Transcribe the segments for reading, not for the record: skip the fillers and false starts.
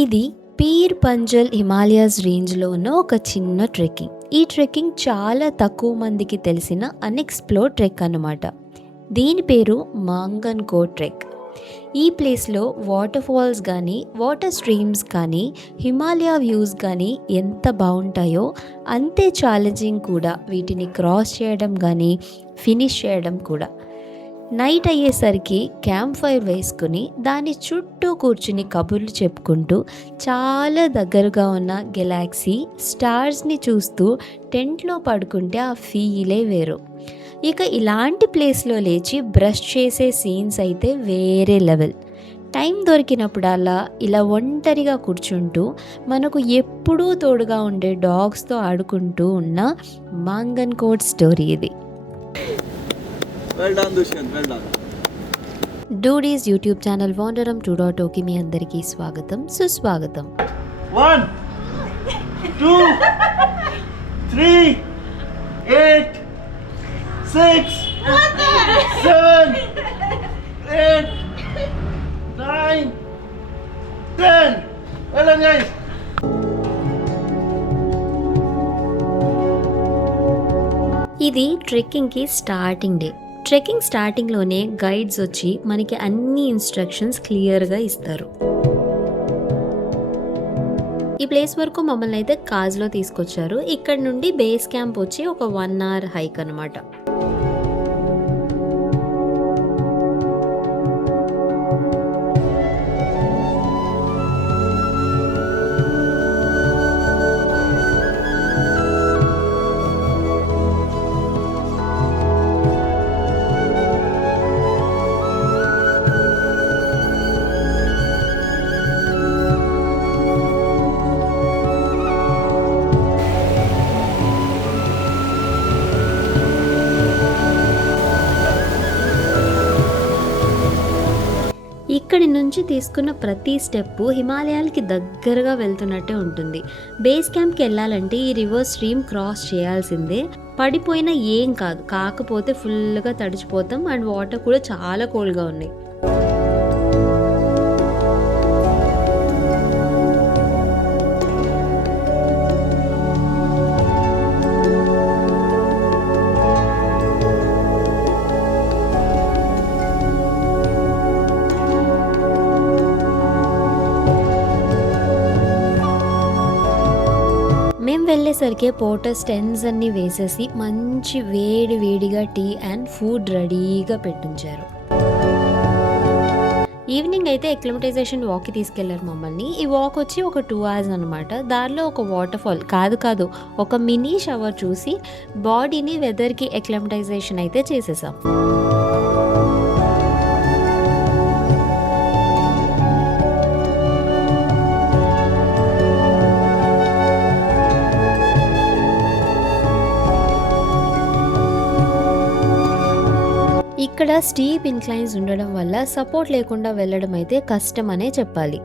ఇది పీర్ పంజల్ హిమాలయాస్ రేంజ్లో ఉన్న ఒక చిన్న ట్రెక్కింగ్. ఈ ట్రెక్కింగ్ చాలా తక్కువ మందికి తెలిసిన అన్ఎక్స్ప్లోర్ ట్రెక్ అన్నమాట. దీని పేరు మాంగన్కో ట్రెక్. ఈ ప్లేస్లో వాటర్ ఫాల్స్ కానీ, వాటర్ స్ట్రీమ్స్ కానీ, హిమాలయ వ్యూస్ కానీ ఎంత బాగుంటాయో అంతే ఛాలెంజింగ్ కూడా వీటిని క్రాస్ చేయడం కానీ, ఫినిష్ చేయడం కూడా. నైట్ అయ్యేసరికి క్యాంప్ ఫైర్ వేసుకుని దాని చుట్టూ కూర్చుని కబుర్లు చెప్పుకుంటూ చాలా దగ్గరగా ఉన్న గెలాక్సీ స్టార్స్ని చూస్తూ టెంట్లో పడుకుంటే ఆ ఫీలే వేరు. ఇక ఇలాంటి ప్లేస్లో లేచి బ్రష్ చేసే సీన్స్ అయితే వేరే లెవెల్. టైం దొరికినప్పుడల్లా ఇలా ఒంటరిగా కూర్చుంటూ మనకు ఎప్పుడూ తోడుగా ఉండే డాగ్స్తో ఆడుకుంటూ ఉన్న మాంగన్కోట్ స్టోరీ ఇది. Well done, Dushyant. Well done. డూడీస్ యూట్యూబ్ ఛానల్ వాండరం 2.0కి మీ అందరికీ స్వాగతం, సుస్వాగతం. 1, 2, 3, 8, 6, 7, 8, 9, 10. Well done, guys. ఇది ట్రెక్కింగ్కి స్టార్టింగ్ డే. ట్రెక్కింగ్ స్టార్టింగ్లోనే గైడ్స్ వచ్చి మనకి అన్ని ఇన్స్ట్రక్షన్స్ క్లియర్గా ఇస్తారు. ఈ ప్లేస్ వరకు మమ్మల్ని అయితే కార్లో తీసుకొచ్చారు. ఇక్కడ నుండి బేస్ క్యాంప్ వచ్చి ఒక 1 hour హైక్ అనమాట. ఇక్కడి నుంచి తీసుకున్న ప్రతి స్టెప్పు హిమాలయాలకి దగ్గరగా వెళ్తున్నట్టే ఉంటుంది. బేస్ క్యాంప్కి వెళ్ళాలంటే ఈ రివర్ స్ట్రీమ్ క్రాస్ చేయాల్సిందే. పడిపోయినా ఏం కాదు, కాకపోతే ఫుల్గా తడిచిపోతాం అండ్ వాటర్ కూడా చాలా కోల్డ్గా ఉన్నాయి. మేము వెళ్ళేసరికి పోర్టర్స్ టెంట్స్ అన్నీ వేసేసి మంచి వేడిగా టీ అండ్ ఫుడ్ రెడీగా పెట్టించారు. ఈవినింగ్ అయితే ఎక్లిమటైజేషన్ వాక్కి తీసుకెళ్లారు మమ్మల్ని. ఈ వాక్ వచ్చి ఒక 2 hours అనమాట. దారిలో ఒక వాటర్ ఫాల్ కాదు ఒక మినీ షవర్ చూసి బాడీని వెదర్కి ఎక్లిమటైజేషన్ అయితే చేసేసాం. ఇక్కడ స్టీప్ ఇన్క్లైన్స్ ఉండడం వల్ల సపోర్ట్ లేకుండా వెళ్ళడం అయితే కష్టం అనే చెప్పాలి.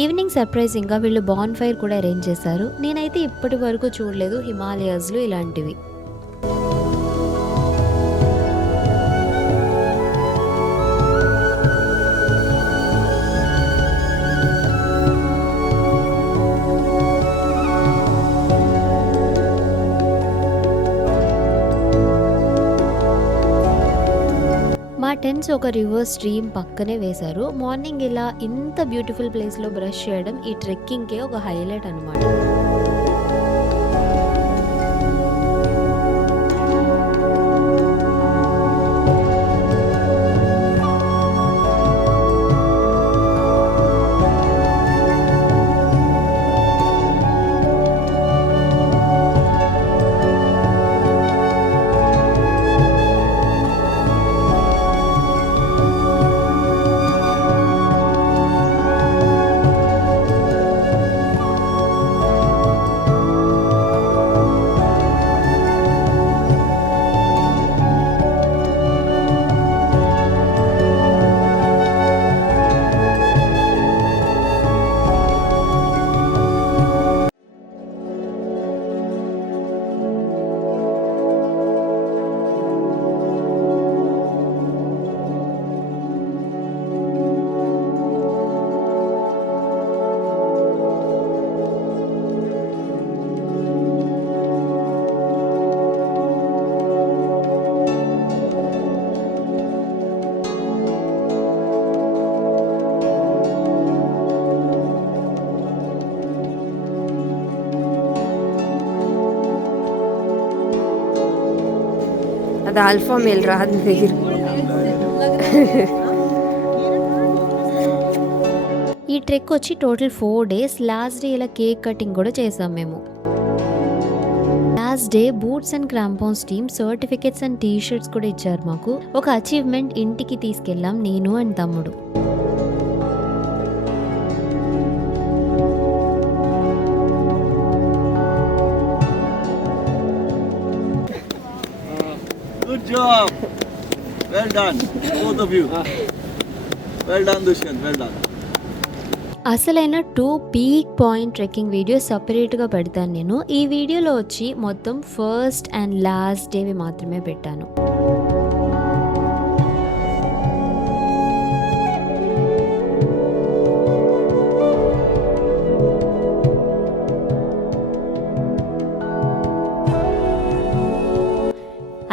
ఈవినింగ్ సర్ప్రైజింగ్గా వీళ్ళు బాన్ ఫైర్ కూడా అరేంజ్ చేశారు. నేనైతే ఇప్పటి వరకు చూడలేదు హిమాలయాస్లో ఇలాంటివి. మా టెంట్స్ ఒక రివర్ స్ట్రీమ్ పక్కనే వేశారు. మార్నింగ్ ఇలా ఇంత బ్యూటిఫుల్ ప్లేస్లో బ్రష్ చేయడం ఈ ట్రెక్కింగ్కే ఒక హైలైట్ అనమాట. అది ఆల్ఫా మేల్ రాదు దగ్గర. ఈ ట్రెక్ వచ్చి టోటల్ 4 days. లాస్ట్ డే ఇలా కేక్ కటింగ్ కూడా చేసాం మేము. Last day boots and crampons team certificates and T shirts కూడా ఇచ్చారు మాకు. ఒక అచీవ్మెంట్ ఇంటికి తీసుకెళ్ళాం నేను అండ్ తమ్ముడు. Good job. Well done, both of you. Well done, Dushyant. Well done. అసలైన 2 పీక్ పాయింట్ ట్రెక్కింగ్ వీడియో సపరేట్గా పెడతాను నేను. ఈ వీడియోలో వచ్చి మొత్తం ఫస్ట్ అండ్ లాస్ట్ డేవి మాత్రమే పెట్టాను.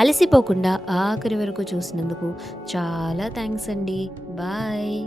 అలసిపోకుండా ఆఖరి వరకు చూసినందుకు చాలా థ్యాంక్స్ అండి. బాయ్.